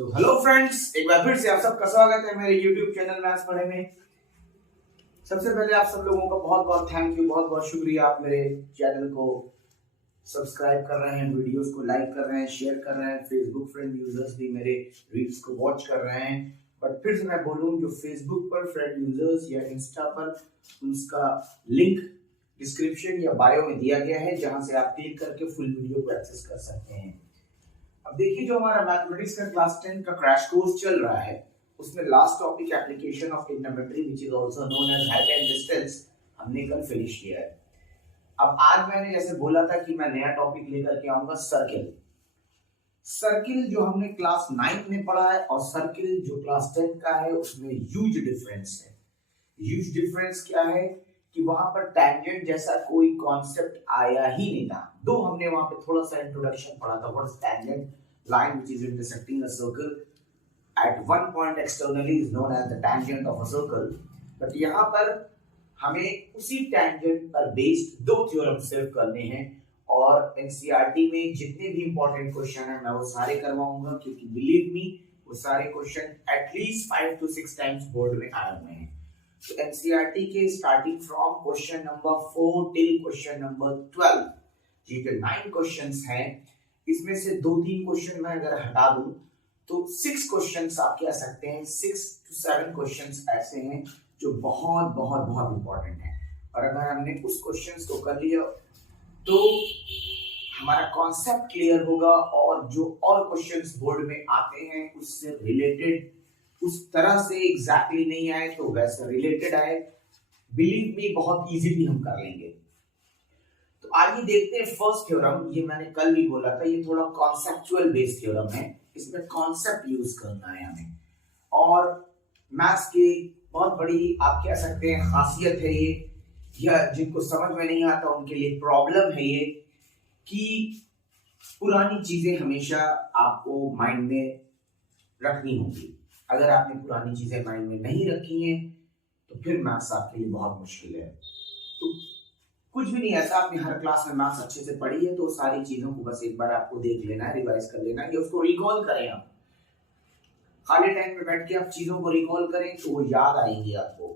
तो hello friends, एक बार फिर से आप सबका स्वागत है मेरे YouTube चैनल मैथ्स पढ़े में। सबसे पहले आप सब लोगों का बहुत बहुत थैंक यू, बहुत बहुत शुक्रिया। आप मेरे चैनल को सब्सक्राइब कर रहे हैं, वीडियोस को लाइक कर रहे हैं, शेयर कर रहे हैं। फेसबुक फ्रेंड यूजर्स भी मेरे रील्स को वॉच कर रहे हैं। बट फिर से मैं बोलूं, जो फेसबुक पर फ्रेंड यूजर्स या इंस्टा पर, उसका लिंक डिस्क्रिप्शन या बायो में दिया गया है, जहां से आप क्लिक करके फुल वीडियो को एक्सेस कर सकते हैं। अब देखिए, जो हमारा मैथमेटिक्स का क्लास 10 का क्रैश कोर्स चल रहा है, उसमें last topic application of trigonometry which is also known as height and distance हमने कल फिनिश किया है। अब आज मैंने जैसे बोला था कि मैं नया टॉपिक लेकर के आऊंगा, सर्किल। सर्किल जो हमने क्लास 9 में पढ़ा है और सर्किल जो क्लास 10 का है, उसमें ह्यूज डिफरेंस है। ह्यूज डिफरेंस क्या है कि वहां पर टैंजेंट जैसा कोई कॉन्सेप्ट आया ही नहीं था। दो हमने वहां पे थोड़ा सा इंट्रोडक्शन पढ़ा था, what is tangent, line which is intersecting a circle at one point externally is known as the tangent of a circle। but यहाँ पर हमें उसी tangent पर बेस्ड दो थ्योरम सिर्फ करने हैं, और एनसीईआरटी में जितने भी इंपॉर्टेंट क्वेश्चन है मैं वो सारे करवाऊंगा, क्योंकि बिलीव मी वो सारे question at least 5 to 6 times board में आए हुए हैं। तो एनसीईआरटी के starting from question number 4 till question number 12, ये जो 9 क्वेश्चंस हैं, इसमें से 2-3 क्वेश्चन मैं अगर हटा दूं तो 6 क्वेश्चंस आप कह सकते हैं, 6 to 7 क्वेश्चंस ऐसे हैं जो बहुत बहुत बहुत इंपॉर्टेंट हैं। और अगर हमने उस क्वेश्चंस को कर लिया तो हमारा कॉन्सेप्ट क्लियर होगा, और जो और क्वेश्चंस बोर्ड में आते हैं उससे रिलेटेड, उस तरह से एग्जैक्टली नहीं आए तो वैसे रिलेटेड आए, बिलीव मी बहुत इजीली हम कर लेंगे। तो आइए देखते हैं फर्स्ट थ्योरम। ये मैंने कल भी बोला था, ये थोड़ा कॉन्सेप्चुअल बेस्ड थ्योरम है, इसमें कॉन्सेप्ट यूज करना है हमें। और मैथ्स की बहुत बड़ी आप कह सकते हैं खासियत है ये, या जिनको समझ में नहीं आता उनके लिए प्रॉब्लम है ये, कि पुरानी चीजें हमेशा आपको माइंड में रखनी होगी। अगर आपने पुरानी चीजें माइंड में नहीं रखी हैं तो फिर मैथ्स आपके लिए बहुत मुश्किल है। तो कुछ भी नहीं ऐसा, आपने हर क्लास में मैथ्स अच्छे से पढ़ी है तो सारी चीजों को बस एक बार आपको देख लेना है, रिवाइज कर लेना है, या उसको रिकॉल करें। आप खाली टाइम में बैठ के आप चीजों को रिकॉल करें तो वो याद आएंगी आपको।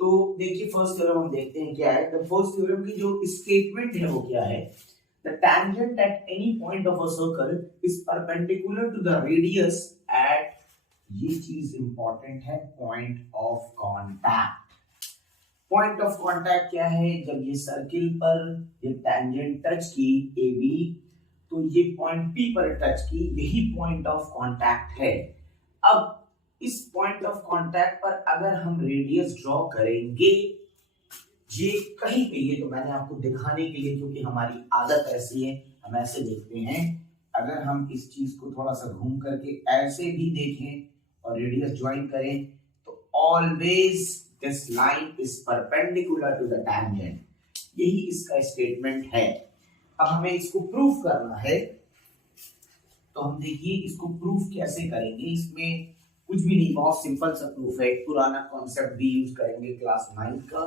तो देखिए, फर्स्ट थ्योरम हम देखते हैं क्या है। द फर्स्ट थ्योरम की जो स्टेटमेंट है वो क्या है, the tangent at any point of a circle is perpendicular to the radius at, ये चीज इंपॉर्टेंट है, point of contact. Point of contact क्या है, जब ये सर्किल पर ये टैंजेंट टच की ए बी, तो ये पॉइंट पी पर टच की, यही पॉइंट ऑफ कांटेक्ट है। अब इस पॉइंट ऑफ कांटेक्ट पर अगर हम रेडियस ड्रॉ करेंगे, ये कहीं पे, ये तो मैंने आपको दिखाने के लिए, क्योंकि हमारी आदत ऐसी है, हम ऐसे देखते हैं। अगर हम इस चीज को थोड़ा सा घूम करके ऐसे भी देखें और रेडियस ज्वाइन करें, तो always this line is perpendicular to the tangent, यही इसका स्टेटमेंट है। अब हमें इसको प्रूफ करना है, तो हम देखिए इसको प्रूफ कैसे करेंगे। इसमें कुछ भी नहीं, बहुत सिंपल सा प्रूफ है। एक पुराना कॉन्सेप्ट भी यूज करेंगे क्लास 9 का,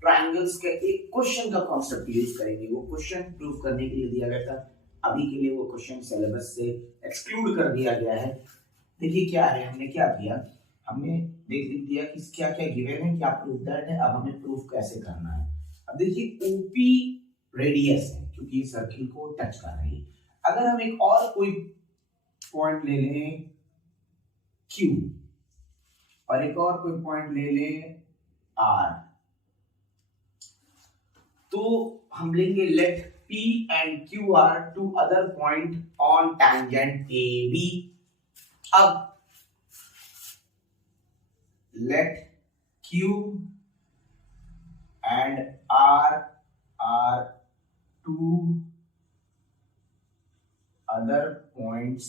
ट्रायंगल्स के एक क्वेश्चन का कॉन्सेप्ट यूज करेंगे। वो क्वेश्चन प्रूफ करने के लिए दिया गया था, अभी के लिए वो क्वेश्चन सिलेबस से एक्सक्लूड कर दिया गया है। देखिए क्या है, हमने क्या किया, हमने देख लिख दिया कि क्या क्या गिवन है, क्या प्रूफ दैट है। अब हमें प्रूफ कैसे करना है। अब देखिए, ओपी रेडियस है क्योंकि सर्किल को टच कर रही है। अगर हम एक और कोई पॉइंट ले लें क्यू, और एक और कोई पॉइंट ले लें आर, तो हम लेंगे let P and Q are two other point on tangent A B. अब let Q and R are two other points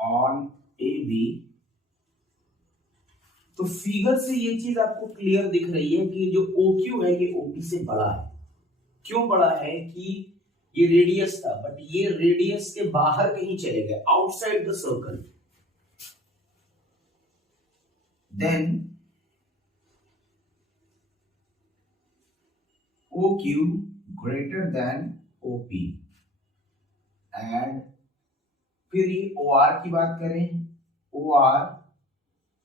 on AB। तो फिगर से ये चीज आपको क्लियर दिख रही है कि जो OQ है ये OP से बड़ा है। क्यों बड़ा है कि ये रेडियस था, बट ये रेडियस के बाहर कहीं चले गए, outside the circle. Then OQ greater than OP। And फिर ये ओ आर की बात करें, O R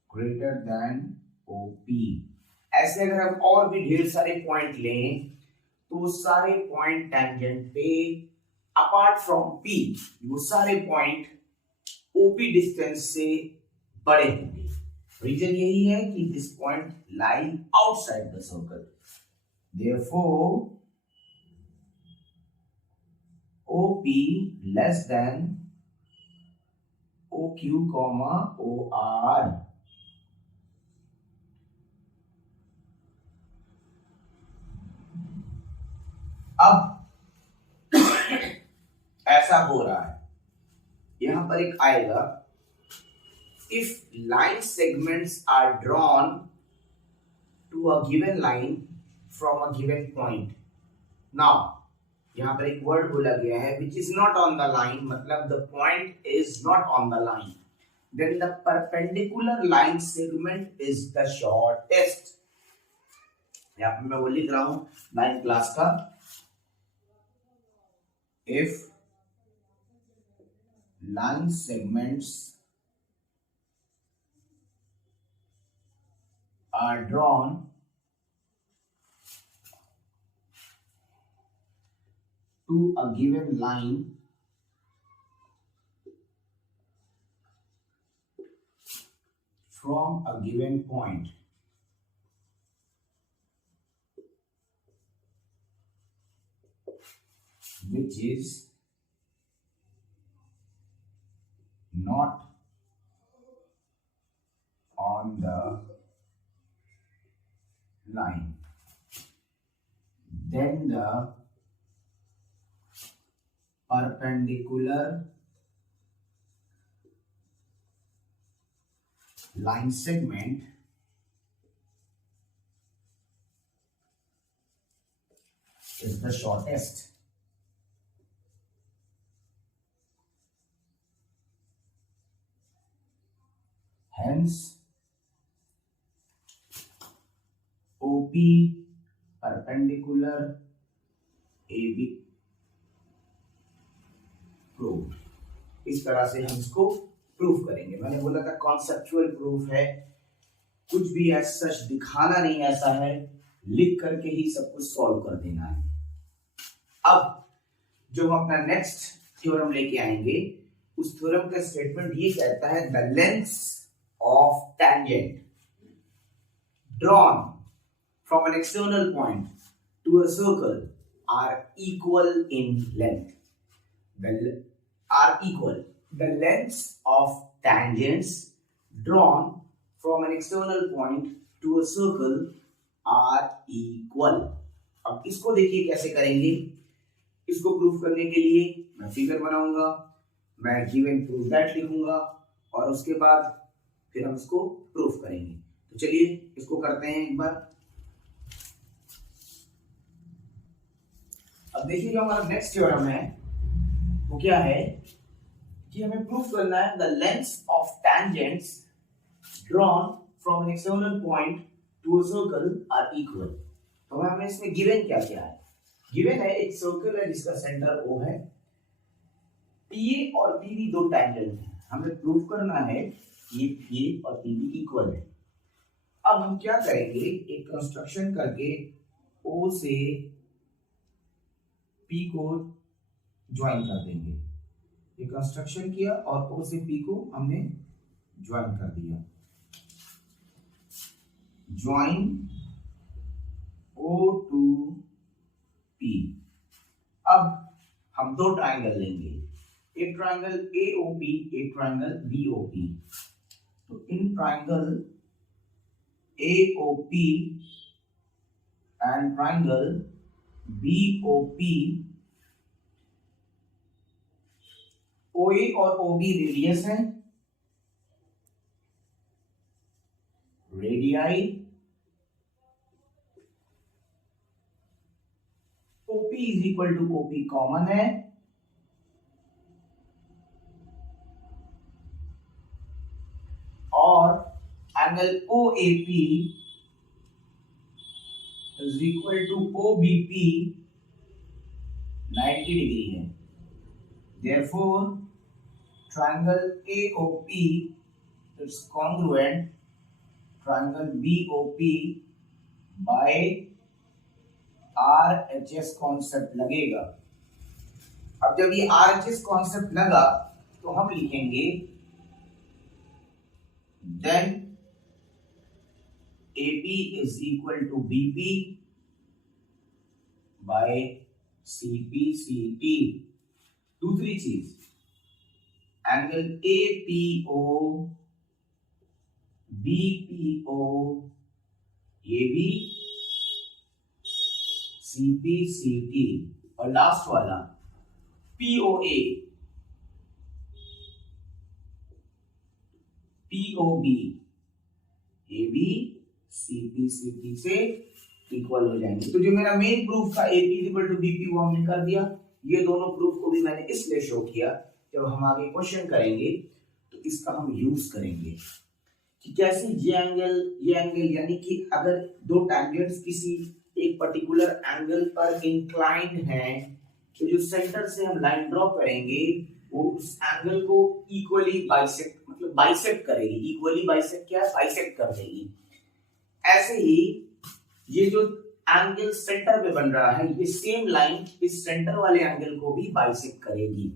greater than O P. ऐसे अगर हम और भी ढेर सारे पॉइंट लें तो वो सारे पॉइंट टेंजेंट पे अपार्ट फ्रॉम पी, वो सारे पॉइंट ओपी डिस्टेंस से बड़े होंगे। रीजन यही है कि this point lie outside the circle, therefore OP less than OQ, OR। अब ऐसा हो रहा है, यहां पर एक आएगा, if line segments are drawn to a given line from a given point. Now यहां पर एक वर्ड बोला गया है which is not on the line, मतलब the point is not on the line, then the perpendicular line segment is the shortest. यहां पर मैं वो लिख रहा हूं 9th क्लास का, if line segments are drawn to a given line from a given point, which is not on the line, then the perpendicular line segment is the shortest. Hence, OP perpendicular AB proof. इस तरह से हम इसको proof करेंगे। मैंने बोला था conceptual proof है, कुछ भी ऐसा सच दिखाना नहीं, ऐसा है लिख करके ही सब कुछ सॉल्व कर देना है। अब जो हम अपना नेक्स्ट थ्योरम लेके आएंगे, उस थ्योरम का स्टेटमेंट ये कहता है the lengths of tangent drawn from an external point to a circle are equal in length. The lengths of tangents drawn from an external point to a circle are equal. अब इसको देखिए कैसे करेंगे। इसको proof करने के लिए मैं फिगर बनाऊंगा, मैं गिवन प्रूफ दैट लिखूंगा और उसके बाद फिर हम इसको प्रूफ करेंगे। तो चलिए इसको करते हैं एक बार। अब देखिए जो हमारा नेक्स्ट थ्योरम है वो क्या है कि हमें प्रूफ करना है the lengths of tangents drawn from an external point to a circle are equal. तो हमें इसमें गिवन क्या क्या है? गिवन है एक सर्कल है जिसका सेंटर O है, PA और PB दो टेंजेंट हैं, हमें प्रूफ करना है ये PA और PB इक्वल है। अब हम क्या करेंगे, एक कंस्ट्रक्शन करके O से P को ज्वाइन कर देंगे। ये कंस्ट्रक्शन किया और O से P को हमने ज्वाइन कर दिया। Join O to P। अब हम दो ट्रायंगल लेंगे, एक ट्रायंगल AOP, एक ट्रायंगल BOP। तो इन triangle AOP and triangle BOP, OA और OB रेडियस है, radii, OP is equal to OP common है, और angle OAP is equal to OBP 90 degree है। Therefore, triangle AOP is congruent triangle BOP by RHS concept लगेगा। अब जब ये RHS concept लगा तो हम लिखेंगे then AP is equal to BP by CPCT। दूसरी चीज, एंगल APO BPO ये भी CPCT, और लास्ट वाला POA POB ये भी CPCT से इक्वल हो जाएंगे। तो जो मेरा मेन प्रूफ था AP इक्वल टू BP वो हमने कर दिया। ये दोनों प्रूफ को भी मैंने इसलिए शो किया, जब हम आगे क्वेश्चन करेंगे तो इसका हम यूज करेंगे कि कैसे ये एंगल यानी कि अगर दो टैंजेंट्स किसी एक पर्टिकुलर एंगल पर इंक्लाइंड हैं तो जो सेंटर से हम लाइन ड्रॉ करेंगे वो उस एंगल को इक्वली बाइसेक्ट मतलब बाइसेक्ट करेगी। इक्वली बाइसेक्ट क्या है? बाइसेक्ट कर देगी। ऐसे ही ये जो एंगल सेंटर पे बन रहा है ये सेम लाइन इस सेंटर वाले एंगल को भी बाइसेक्ट करेगी।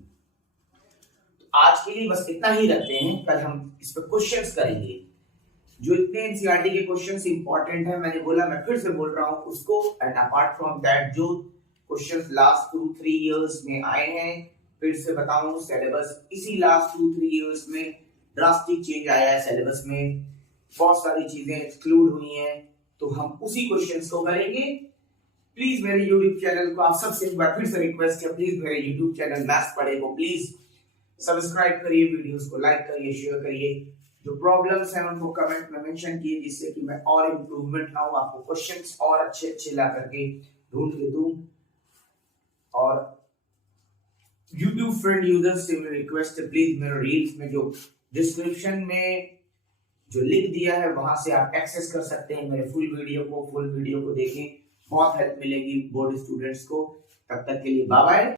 तो आज के लिए बस इतना ही रखते हैं, कल हम इस पर क्वेश्चंस करेंगे। जो इतने एनसीईआरटी के क्वेश्चंस इंपॉर्टेंट है, मैंने बोला मैं फिर से बोल रहा हूं उसको। एंड अपार्ट फ्रॉम दैट जो क्वेश्चंस लास्ट 2-3 इयर्स में आए हैं, फिर से बताऊं सिलेबस इसी लास्ट 2-3 इयर्स में ड्रास्टिक चेंज आया है सिलेबस में, बहुत सारी चीजें एक्सक्लूड हुई हैं, तो हम उसी क्वेश्चंस को करेंगे। प्लीज मेरे यूट्यूब चैनल को, आप सबसे एक बार फिर से रिक्वेस्ट है, प्लीज मेरे यूट्यूब चैनल मैथ्स पढ़े को प्लीज सब्सक्राइब करिए, वीडियोस को लाइक करिए, शेयर करिए। जो प्रॉब्लम्स हैं उनको कमेंट में मेंशन कीजिए जिससे कि मैं और इम्प्रूवमेंट लाऊं, आपको क्वेश्चंस और अच्छे अच्छे ला करके ढूंढ के दूं। और YouTube फ्रेंड यूजर्स से मेरी रिक्वेस्ट है, प्लीज मेरे रील्स में जो डिस्क्रिप्शन में जो लिंक दिया है वहां से आप एक्सेस कर सकते हैं मेरे फुल वीडियो को देखें, बहुत हेल्प मिलेगी बोर्ड स्टूडेंट्स को। तब तक के लिए बाय बाय।